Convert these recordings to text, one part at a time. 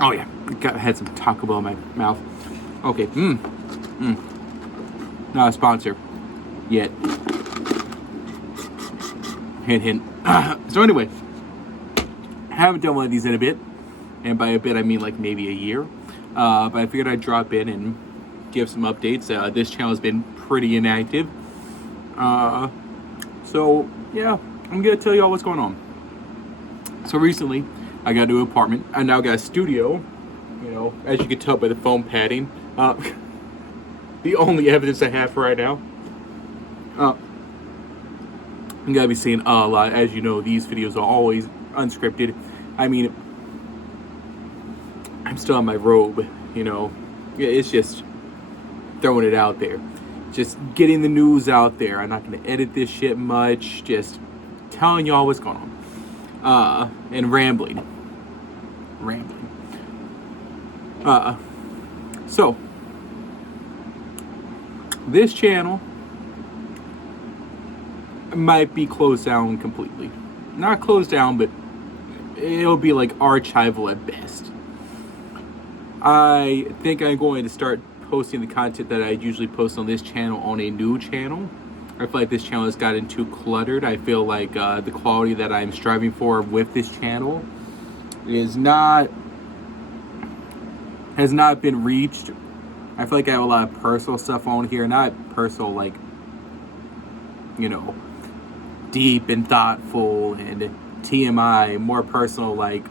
Oh yeah, had some Taco Bell in my mouth. Okay, not a sponsor yet. Hint, hint. So anyway, haven't done one of these in a bit, and by a bit I mean like maybe a year. But I figured I'd drop in and give some updates. This channel has been pretty inactive. So yeah, I'm gonna tell y'all what's going on. So recently, I got a new apartment. I now got a studio. You know, as you can tell by the foam padding. The only evidence I have for right now. I'm gonna be saying a lot. As you know, these videos are always unscripted. I mean, I'm still in my robe, you know. It's just throwing it out there. Just getting the news out there. I'm not gonna edit this shit much. Just telling y'all what's going on. And rambling. So this channel might be closed down completely. Not closed down, but it'll be like archival at best. I think I'm going to start posting the content that I usually post on this channel on a new channel. I feel like this channel has gotten too cluttered. I feel like the quality that I'm striving for with this channel has not been reached. I feel like I have a lot of personal stuff on here. Not personal like, you know, deep and thoughtful and TMI. More personal like,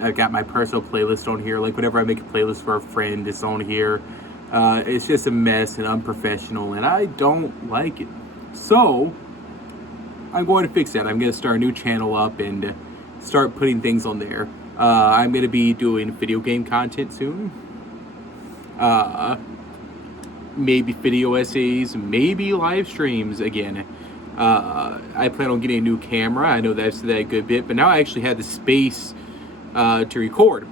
I've got my personal playlist on here. Like whenever I make a playlist for a friend, it's on here. It's just a mess and unprofessional, and I don't like it. So I'm going to fix that. I'm going to start a new channel up and start putting things on there. I'm going to be doing video game content soon. Maybe video essays, maybe live streams again. I plan on getting a new camera. I know that's that a good bit, but now I actually have the space to record.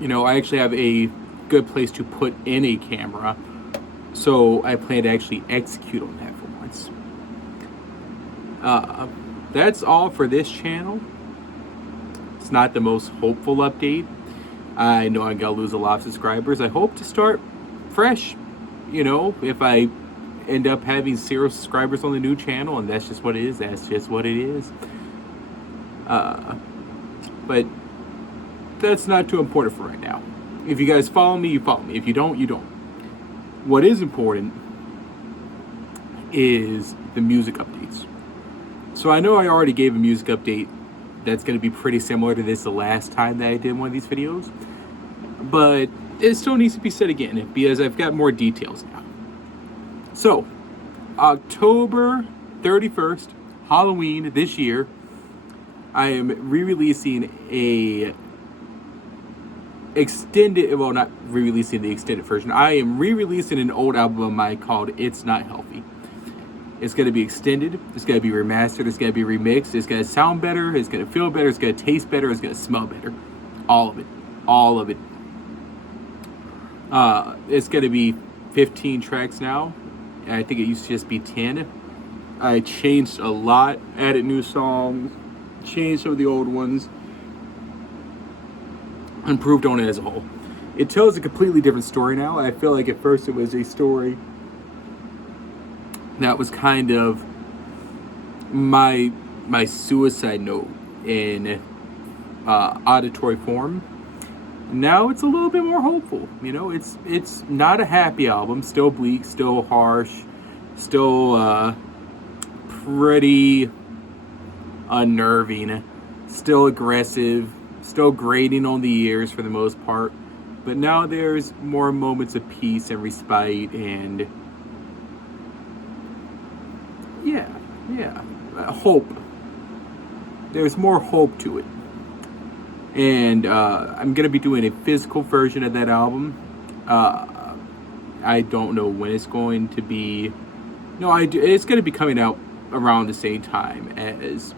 You know, I actually have a good place to put in a camera, so I plan to actually execute on that for once. That's all for this channel. It's not the most hopeful update. I know I'm gonna lose a lot of subscribers. I hope to start fresh. You know, if I end up having 0 subscribers on the new channel, and that's just what it is, that's just what it is. But that's not too important for right now. If you guys follow me, you follow me. If you don't, you don't. What is important is the music updates. So I know I already gave a music update that's going to be pretty similar to this the last time that I did one of these videos, but it still needs to be said again because I've got more details now. So October 31st, Halloween this year, I am re-releasing a extended, well, not re-releasing the extended version. I am re-releasing an old album of mine called It's Not Healthy. It's going to be extended. It's going to be remastered. It's going to be remixed. It's going to sound better. It's going to feel better. It's going to taste better. It's going to smell better. All of it. All of it. It's going to be 15 tracks now. I think it used to just be 10. I changed a lot, added new songs, changed some of the old ones, improved on it as a whole. It tells a completely different story now. I feel like at first it was a story that was kind of my suicide note in auditory form. Now it's a little bit more hopeful. You know, it's not a happy album. Still bleak, still harsh, still pretty unnerving, still aggressive, still grating on the ears for the most part. But now there's more moments of peace and respite and hope. There's more hope to it. And I'm going to be doing a physical version of that album. I don't know when it's going to be. No, it's going to be coming out around the same time as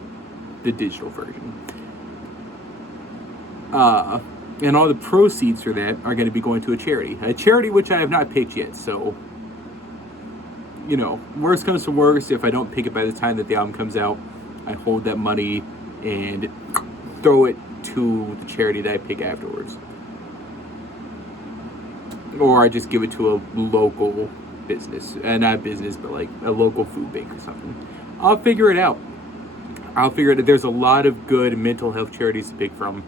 the digital version. And all the proceeds for that are going to be going to a charity which I have not picked yet. So worst comes to worst, if I don't pick it by the time that the album comes out, I hold that money and throw it to the charity that I pick afterwards. Or I just give it to a local business. Not business, but like a local food bank or something. I'll figure it out. There's a lot of good mental health charities to pick from.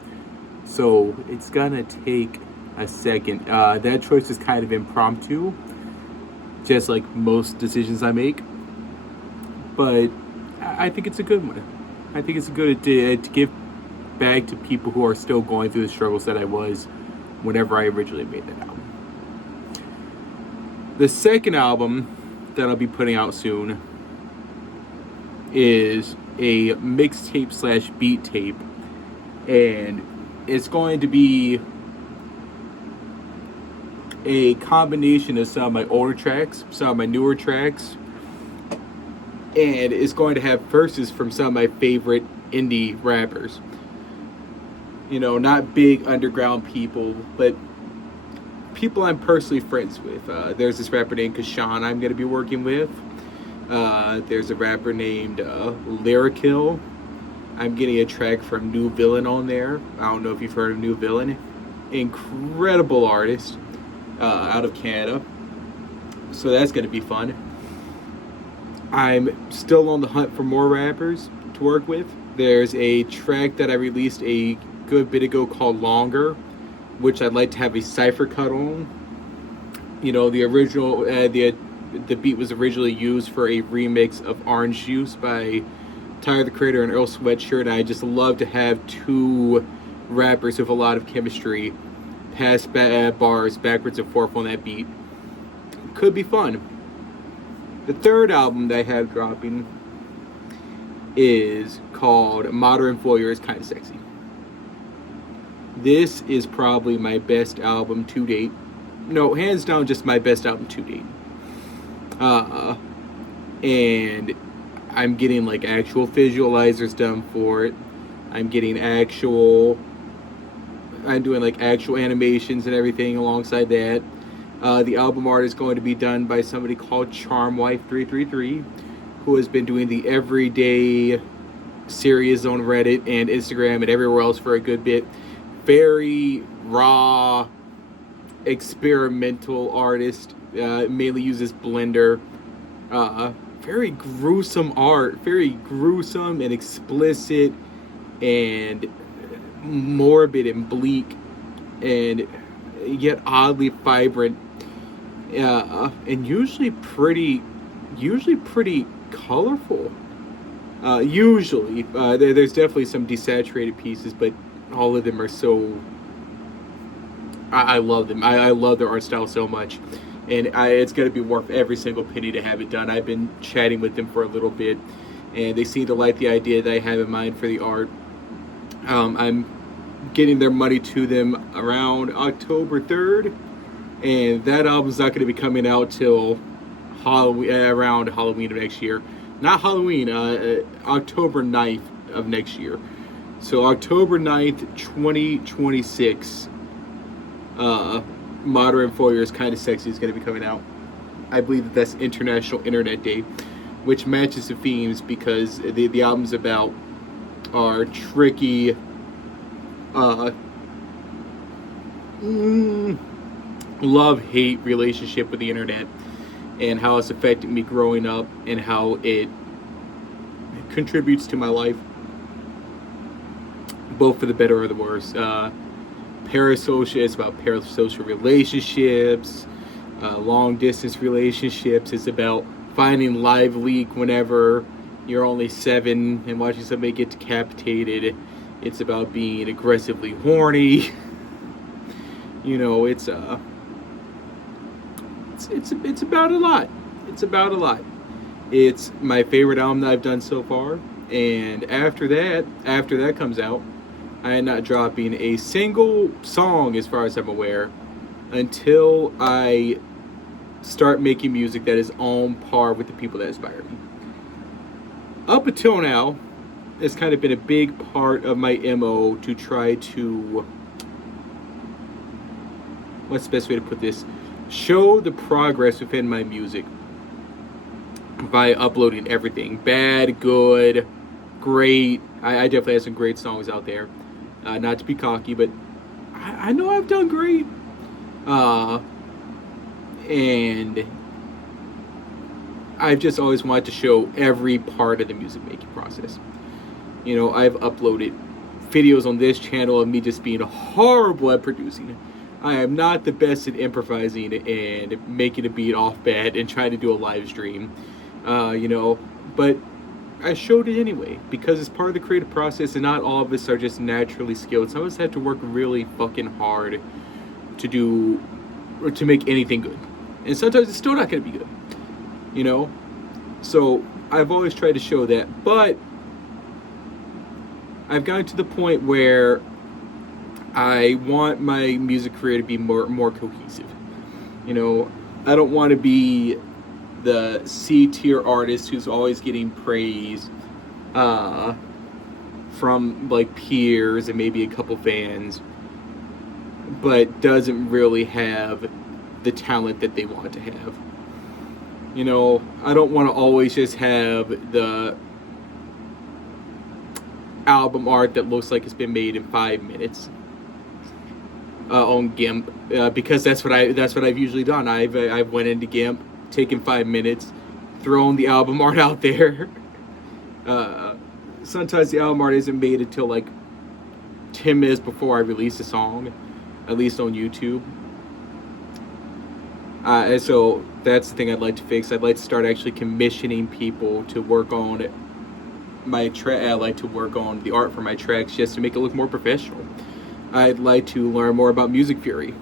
So it's gonna take a second. That choice is kind of impromptu, just like most decisions I make. But I think it's a good one. I think it's good to give back to people who are still going through the struggles that I was whenever I originally made that album. The second album that I'll be putting out soon is a mixtape / beat tape, and it's going to be a combination of some of my older tracks, some of my newer tracks, and it's going to have verses from some of my favorite indie rappers. Not big underground people, but people I'm personally friends with. There's this rapper named Kashan I'm going to be working with. There's a rapper named Lyrical. I'm getting a track from New Villain on there. I don't know if you've heard of New Villain. Incredible artist out of Canada. So that's going to be fun. I'm still on the hunt for more rappers to work with. There's a track that I released a good bit ago called Longer, which I'd like to have a cypher cut on. The original, the beat was originally used for a remix of Orange Juice by Tyler the Creator and Earl Sweatshirt. I just love to have two rappers with a lot of chemistry pass bars backwards and forth on that beat. Could be fun. The third album that I have dropping is called Modern Voyeur is Kinda Sexy. This is probably my best album to date. No, hands down, just my best album to date. And I'm getting like actual visualizers done for it. I'm doing like actual animations and everything alongside that. The album art is going to be done by somebody called Charmwife333, who has been doing the everyday series on Reddit and Instagram and everywhere else for a good bit. Very raw, experimental artist. Mainly uses Blender. Very gruesome art. Very gruesome and explicit and morbid and bleak and yet oddly vibrant. And usually pretty colorful. There's definitely some desaturated pieces, but all of them are so. I love them. I love their art style so much, and it's going to be worth every single penny to have it done. I've been chatting with them for a little bit, and they seem to like the idea that I have in mind for the art. I'm getting their money to them around October 3rd, and that album's not going to be coming out till Halloween, around Halloween of next year. Not Halloween, October 9th of next year. So October 9th, 2026, Modern Voyeur is Kinda Sexy is going to be coming out. I believe that's International Internet Day, which matches the themes because the album's about our tricky love-hate relationship with the internet and how it's affected me growing up and how it contributes to my life, both for the better or the worse. It's about parasocial relationships, long-distance relationships. It's about finding live leak whenever you're only 7 and watching somebody get decapitated. It's about being aggressively horny. It's about a lot. It's about a lot. It's my favorite album that I've done so far. And after that comes out, I am not dropping a single song, as far as I'm aware, until I start making music that is on par with the people that inspire me. Up until now, it's kind of been a big part of my MO to try to, what's the best way to put this? Show the progress within my music. by uploading everything. Bad, good, great. I definitely have some great songs out there. Not to be cocky, but I know I've done great. Uh, and I've just always wanted to show every part of the music making process. You know, I've uploaded videos on this channel of me just being horrible at producing. I am not the best at improvising and making a beat off bat and trying to do a live stream. You know, but I showed it anyway because it's part of the creative process, and not all of us are just naturally skilled. Some of us have to work really fucking hard to do or to make anything good, and sometimes it's still not going to be good. You know, so I've always tried to show that, but I've gotten to the point where I want my music career to be more cohesive. You know, I don't want to be the C-tier artist who's always getting praise from like peers and maybe a couple fans, but doesn't really have the talent that they want to have. You know, I don't want to always just have the album art that looks like it's been made in 5 minutes on GIMP, because that's what I've usually done. I've went into GIMP, taken 5 minutes, thrown the album art out there. Sometimes the album art isn't made until like 10 minutes before I release a song, at least on YouTube. And so that's the thing I'd like to fix. I'd like to start actually commissioning people to work on my track. I like to work on the art for my tracks just to make it look more professional. I'd like to learn more about music theory,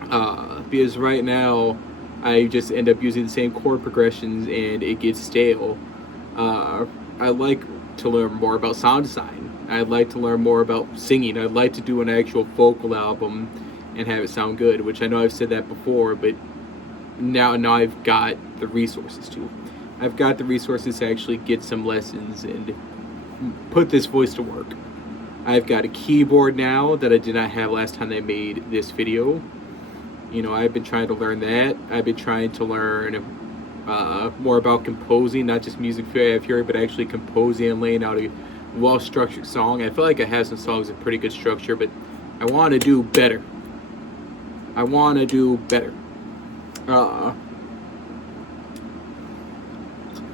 because right now I just end up using the same chord progressions and it gets stale. I like to learn more about sound design. I'd like to learn more about singing. I'd like to do an actual vocal album and have it sound good, which I know I've said that before, but now I've got the resources to. I've got the resources to actually get some lessons and put this voice to work. I've got a keyboard now that I did not have last time I made this video. You know, I've been trying to learn that. I've been trying to learn more about composing, not just music theory, but actually composing and laying out a well-structured song. I feel like I have some songs with pretty good structure, but I want to do better.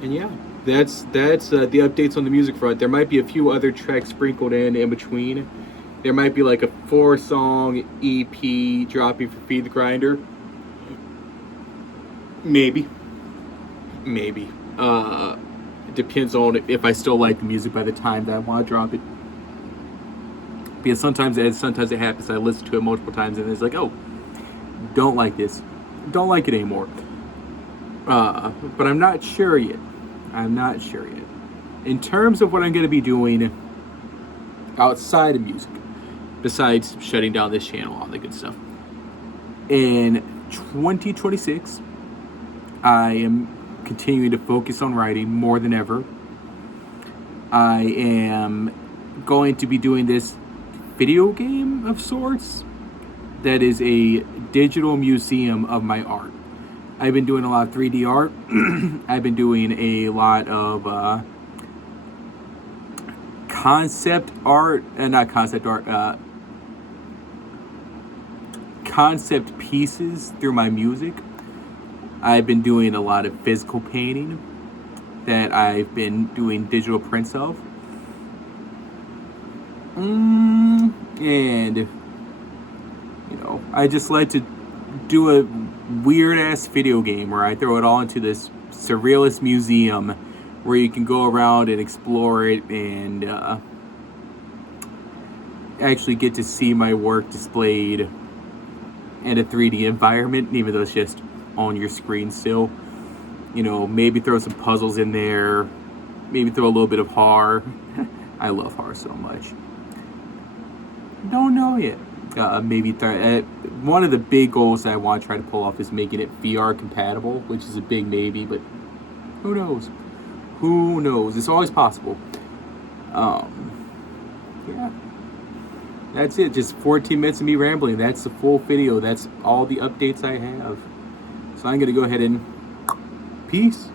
And yeah, that's the updates on the music front. There might be a few other tracks sprinkled in between. There might be like a 4-song EP dropping for Feed the Grinder. Maybe. It depends on if I still like the music by the time that I want to drop it. Because sometimes it happens. I listen to it multiple times and it's like, oh, don't like this. Don't like it anymore. But I'm not sure yet. In terms of what I'm going to be doing outside of music, besides shutting down this channel, all that good stuff. In 2026, I am continuing to focus on writing more than ever. I am going to be doing this video game of sorts that is a digital museum of my art. I've been doing a lot of 3D art. I've been doing a lot of concept pieces through my music. I've been doing a lot of physical painting that I've been doing digital prints of. And, you know, I just like to do a weird ass video game where I throw it all into this surrealist museum where you can go around and explore it and actually get to see my work displayed in a 3D environment, even though it's just on your screen still. You know, maybe throw some puzzles in there, maybe throw a little bit of horror. I love horror so much. Don't know yet. One of the big goals that I want to try to pull off is making it VR compatible, which is a big maybe, but who knows? It's always possible. Yeah. That's it. Just 14 minutes of me rambling. That's the full video. That's all the updates I have. So I'm going to go ahead and peace.